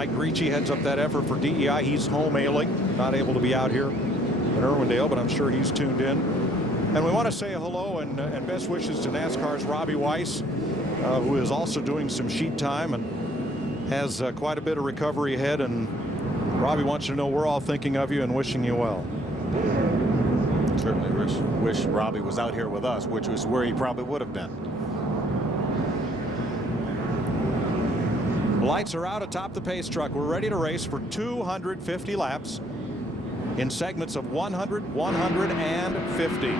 Mike Ricci heads up that effort for DEI. He's home ailing, not able to be out here in Irwindale, but I'm sure he's tuned in. And we want to say hello and best wishes to NASCAR's Robbie Weiss, who is also doing some sheet time and has quite a bit of recovery ahead. And Robbie wants you to know we're all thinking of you and wishing you well. Certainly wish Robbie was out here with us, which was where he probably would have been. Lights are out atop the pace truck. We're ready to race for 250 laps in segments of 100, 150.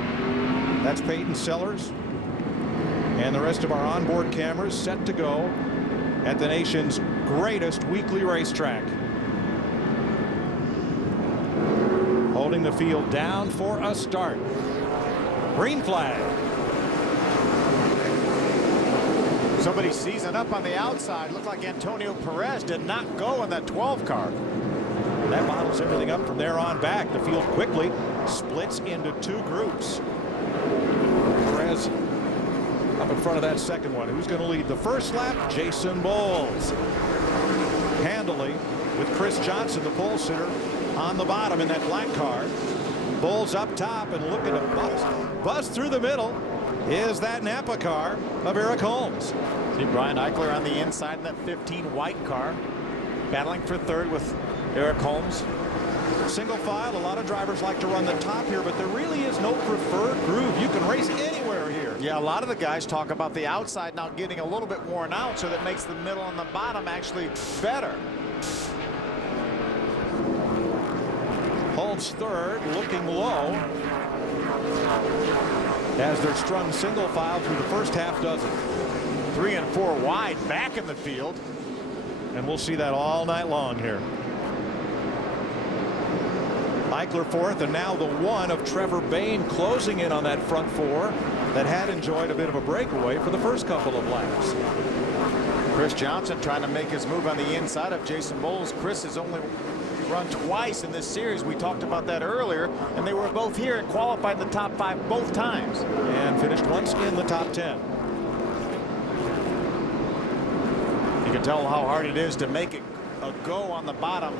That's Peyton Sellers and the rest of our onboard cameras set to go at the nation's greatest weekly racetrack. Holding the field down for a start. Green flag. Somebody seizing up on the outside. Looked like Antonio Perez did not go in that 12 car. That bottles everything up from there on back. The field quickly splits into two groups. Perez up in front of that second one. Who's going to lead the first lap? Jason Bowles. Handily with Chris Johnson, the pole sitter, on the bottom in that black car. Bowles up top and looking to buzz through the middle. Is that Napa car of Eric Holmes. See Brian Eichler on the inside in that 15 white car, battling for third with Eric Holmes. Single file. A lot of drivers like to run the top here, but there really is no preferred groove. You can race anywhere here. Yeah, a lot of the guys talk about the outside now getting a little bit worn out, so that makes the middle and the bottom actually better. Holmes third, looking low as they're strung single file through the first half dozen. 3 and 4 wide back in the field. And we'll see that all night long here. Eichler fourth, and now the one of Trevor Bayne closing in on that front four that had enjoyed a bit of a breakaway for the first couple of laps. Chris Johnson trying to make his move on the inside of Jason Bowles. Chris has only run twice in this series. We talked about that earlier, and they were both here and qualified in the top 5 both times. And finished once in the top 10. You can tell how hard it is to make it a go on the bottom.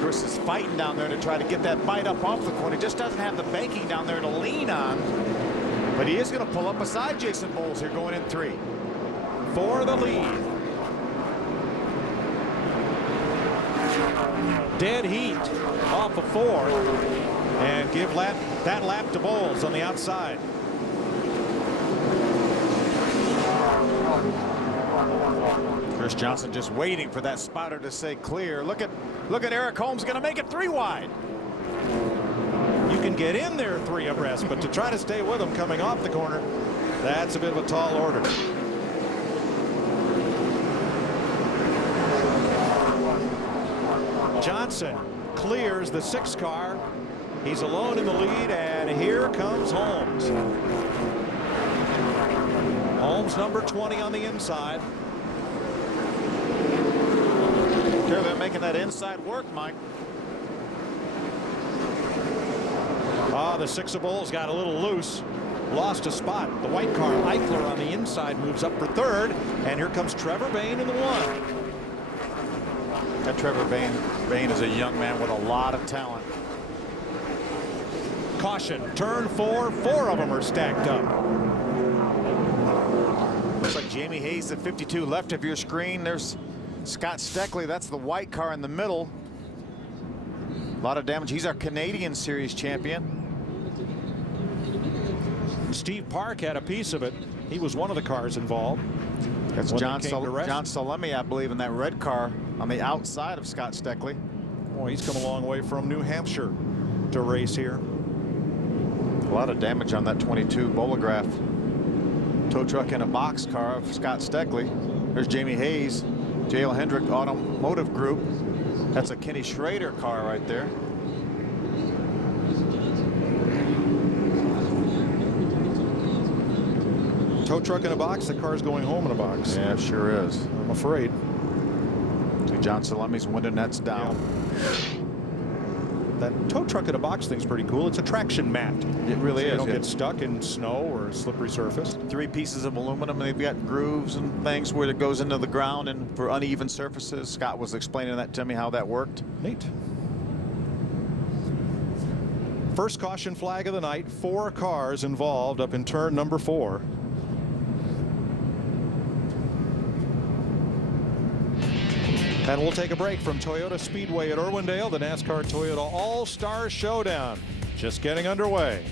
Chris is fighting down there to try to get that bite up off the corner. He just doesn't have the banking down there to lean on. But he is going to pull up beside Jason Bowles here going in 3. For the lead. Dead heat off of 4 and give that lap to Bowles on the outside. Chris Johnson just waiting for that spotter to say clear. Look at Eric Holmes going to make it 3 wide. You can get in there 3 abreast, but to try to stay with him coming off the corner, that's a bit of a tall order. Johnson clears the 6 car. He's alone in the lead, and here comes Holmes. Holmes number 20 on the inside. Here they're making that inside work, Mike. The 6 of Bowles got a little loose. Lost a spot. The white car, Eichler, on the inside moves up for third, and here comes Trevor Bayne in the 1. That Trevor Bayne is a young man with a lot of talent. Caution, turn 4. 4 of them are stacked up. Looks like Jamie Hayes at 52 left of your screen. There's Scott Steckley. That's the white car in the middle. A lot of damage. He's our Canadian Series champion. Steve Park had a piece of it. He was one of the cars involved. That's John Salemi, I believe, in that red car on the outside of Scott Steckley. Boy, he's come a long way from New Hampshire to race here. A lot of damage on that 22 Bolograph tow truck and a box car of Scott Steckley. There's Jamie Hayes, J.L. Hendrick Automotive Group. That's a Kenny Schrader car right there. Tow truck in a box, the car's going home in a box. Yeah, it sure is. I'm afraid. See John Salemi's window nets down. Yeah. That tow truck in a box thing's pretty cool. It's a traction mat. It really so is. You don't yeah. get stuck in snow or slippery surface. 3 pieces of aluminum. They've got grooves and things where it goes into the ground and for uneven surfaces. Scott was explaining that to me, how that worked. Neat. First caution flag of the night. 4 cars involved up in turn number 4. And we'll take a break from Toyota Speedway at Irwindale. The NASCAR Toyota All-Star Showdown just getting underway.